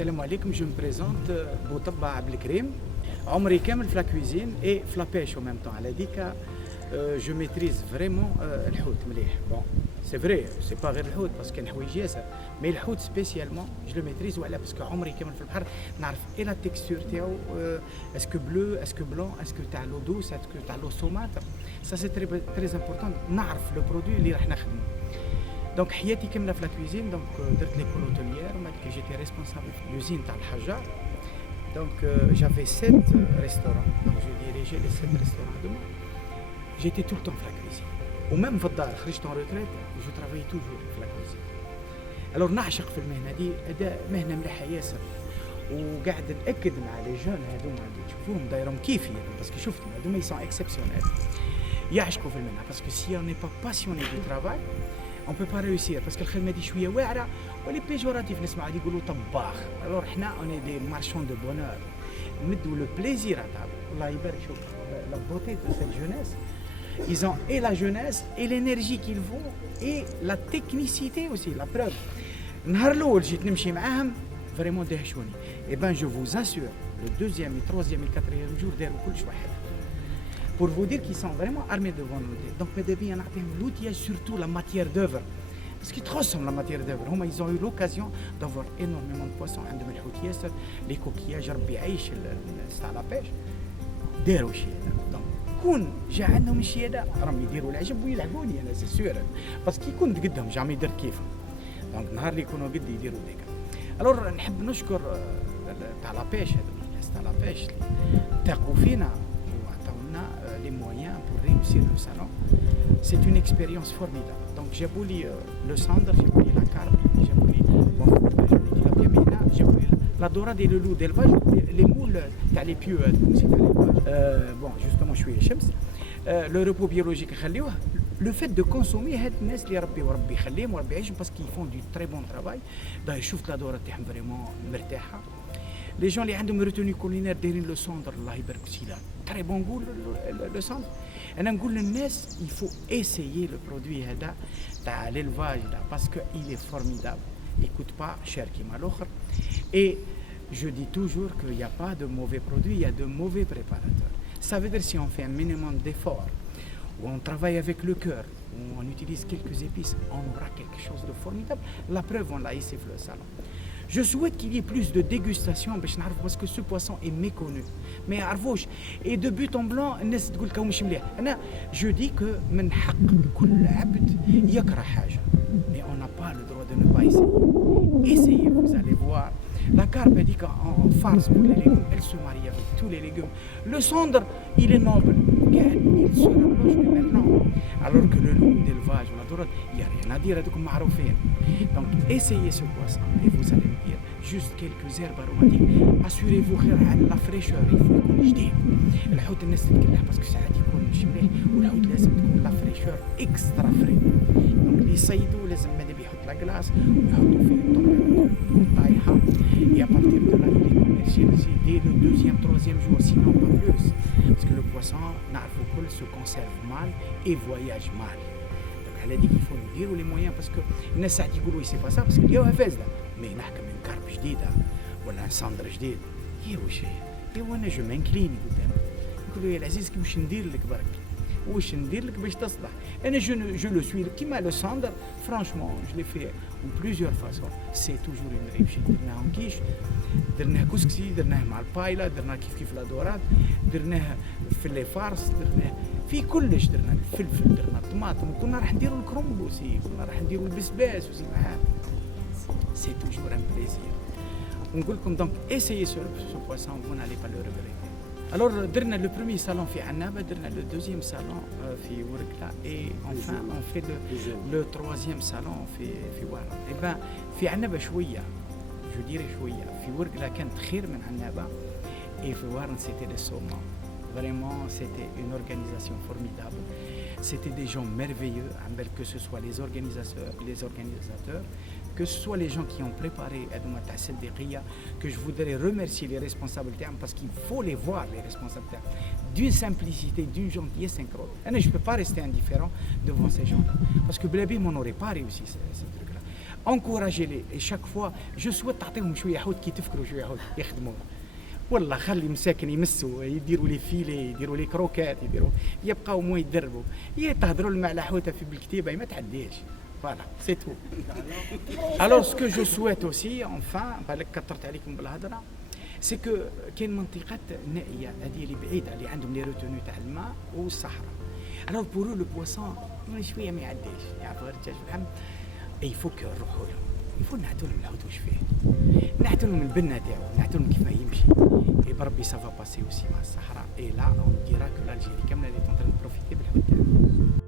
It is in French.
Salam alaikum, je me présente, Boutabba Abdelkrim. عمري كامل في لا كويزين اي في لا بيش او ميم طون على هذيك جو ميتريز فريمون الحوت مليح بون سي فري سي با غير الحوت باسكو كاين حوايج ياسر مي الحوت سبيسيالمون جو ميتريز وعلى باسكو عمري كامل في البحر نعرف اي لا تيكستور تاعو اسكو بلو اسكو بلون اسكو تاع لو دوس اسكو تاع لو سومات سا سي تري امبورطون نعرف لو برودوي اللي راح نخدمه دونك حياتي كامله في لا كويزين دونك درت ليكول اوتيليير ومن بعد جيتي ريسبونسابل في لوزين تاع الحجار. Donc j'avais 7 restaurants, donc je dirigeais les 7 restaurants de moi. J'étais tout le temps dans la cuisine. Ou même في الدار خرجت en retraite, je travaillais toujours في la cuisine. Alors نعشق في المهنة دي، هذا مهنة مليحة ياسر. وقاعد نأكد مع لي جون هذوما اللي تشوفوهم دايرهم كيفي باسكو شفتهم هذوما ils sont exceptionnels. يعشقوا في المهنة باسكو si on n'est pas passionné du travail, on peut pas réussir باسكو الخدمة دي شوية واعرة ولي بيجوراتيف نسمع غادي يقولوا طباخ. الوغ حنا اوني دي مارشون دو بونور نمدوا لو بليزير تاع الله يبارك شوف لا بوتي دو سيت جونيس ils ont et la jeunesse et l'énergie qu'il faut et la technicité aussi la preuve النهار الاول جيت نمشي معاهم فريمون دهشوني et ben je vous assure le deuxième et troisième et quatrième jour داروا كلش واحد pour vous dire qu'ils sont vraiment armés de volonté donc ماذا بيا نعطيهم l'outillage surtout la matière d'œuvre. Parce qu'ils transforment la matière d'œuvre. Ils ont eu l'occasion d'avoir énormément de poissons. عندهم الحوت ياسر les coquillages ربي يعيش تاع لا بيش داروا الشيء هذا. دونك كون جا عندهم الشيء هذا راهم يديروا العجب ويلعبوني انا سي سور باسكو كي كنت قدهم جامي درت كيفهم. دونك نهار اللي يكونوا قدي يديروا ديك. الور نحب نشكر تاع لا بيش هذا الناس تاع لا بيش اللي تاقوا فينا وعطاونا لي مويان بور ريوسير لو سالون. C'est une expérience formidable. Donc j'ai voulu le cendre, j'ai voulu la carpe, j'ai voulu la piamina, j'ai voulu la dorade et le loup d'élevage, les moules, t'as les pieux, bon justement je suis les chems. Le repos biologique le fait de consommer هاد الناس اللي ربي وربي يخليهم وربي يعيشهم parce qu'ils font du très bon travail. داير شفت لا دورة تاعهم فريمون مرتاحة. Les gens اللي عندهم retenue culinaire دايرين لو سوندر الله يبارك فيها très bon goût le centre. أنا نقول للناس il faut essayer le produit هذا تاع l'élevage là parce que il est formidable. Il coûte pas cher كيما الآخر. Et je dis toujours qu'il n'y a pas de mauvais produits, il y a de mauvais préparateurs. Ça veut dire si on fait un minimum d'efforts, où on travaille avec le cœur, où on utilise quelques épices, on aura quelque chose de formidable. La preuve, on l'a ici dans le salon. Je souhaite qu'il y ait plus de dégustation parce que ce poisson est méconnu. Mais عرفوش et de but en blanc الناس تقول لك مش مليح. أنا je dis que من حق كل عبد يكره حاجة. Mais on n'a pas le droit de ne pas essayer. Essayez, vous allez voir. La carpe dit qu'en farce pour les légumes, elle se marie avec tous les légumes. Le cendre, il est noble. Il se rapproche du maintenant. Alors que le loup d'élevage ou la dorade, il n'y a rien à dire à comme maroufin. Donc essayez ce poisson et vous allez me dire juste quelques herbes aromatiques. Assurez-vous la fraîcheur, il faut يكون جديد. الحوت الناس تتكلم باسكو ساعات يكون مش مليح والحوت لازم تكون لا فريشور اكسترا فري. دونك اللي يصيدوا لازم ماذا بيحط لا كلاص ويحطوا فيه الطرق طايحه. Et à partir de là, il est commercialisé dès le deuxième, troisième jour, sinon pas plus. Parce que le poisson, se conserve mal et voyage mal. Donc elle a dit qu'il faut nous dire les moyens parce que الناس ساعات يقولوا c'est pas ça parce qu'il y a un فاسدة. Mais نحكي من كارب جديدة ولا صندر جديد. هي وش هي؟ وانا جو مانكليني قدام. يقولوا يا العزيز واش ندير لك برك؟ واش ندير لك باش تصلح؟ انا جو لو سوي كيما لو صندر فرانشمون جو لي في اون بليزيور فاسون سي توجور اون ريوشيت. درناهم كيش درناه كسكسي درناه مع البايلا درناه كيف لا دورات درناه في لي فارس درناه في كلش درنا الفلفل درنا الطماطم وكنا راح نديروا الكرومبو وسي كنا راح نديروا البسباس وسي معاه سي توجور ان بليزير. ونقول لكم دونك essayez ce poisson vous n'allez pas le regretter. Alors درنا le premier salon في عنابة درنا le deuxième salon في ورقلة et enfin on fait le troisième salon في وهران. et ben في عنابة شوية je dirais شوية في ورقلة كانت خير من عنابة et في وهران c'était le saumon. Vraiment, c'était une organisation formidable. C'était des gens merveilleux, que ce soit les organisateurs, que ce soit les gens qui ont préparé que je voudrais remercier les responsables parce qu'il faut les voir, les responsables d'une simplicité, d'une gentillesse incroyable. Je ne peux pas rester indifférent devant ces gens-là. Parce que Blabi, on n'aurait pas réussi ce truc-là. انكوراجي لي شاك فوا جو سويت تعطيهم شويه حوت كي تفكروا شويه حوت يخدموا. والله خلي مساكن يمسوا يديروا لي فيلي يديروا لي كروكات يبقاو مو يدربوا تهضروا مع الحوته في بالكتيبه ما تعديش. فوالا سي تو. الوغ سكو جو سويت اوسي انفان بالك كثرت عليكم بالهضره سي كو كاين منطقات نائيه هذه اللي بعيده اللي عندهم لي روتوني تاع الماء والصحراء. الوغ بورو لو بواسون شويه ما يعديش يعرفوا الرجال في الحم. اي فوك نروحوا لهم يفو نعطوا لهم الحوت واش فيه نعطوا لهم البنه تاعو نعطوا لهم كيف ما يمشي اي بربي سافا باسي اوسي مع الصحراء. اي لا اون ديرا كو الجيري كامله اللي تنطر بروفيتي بالحوت تاعو.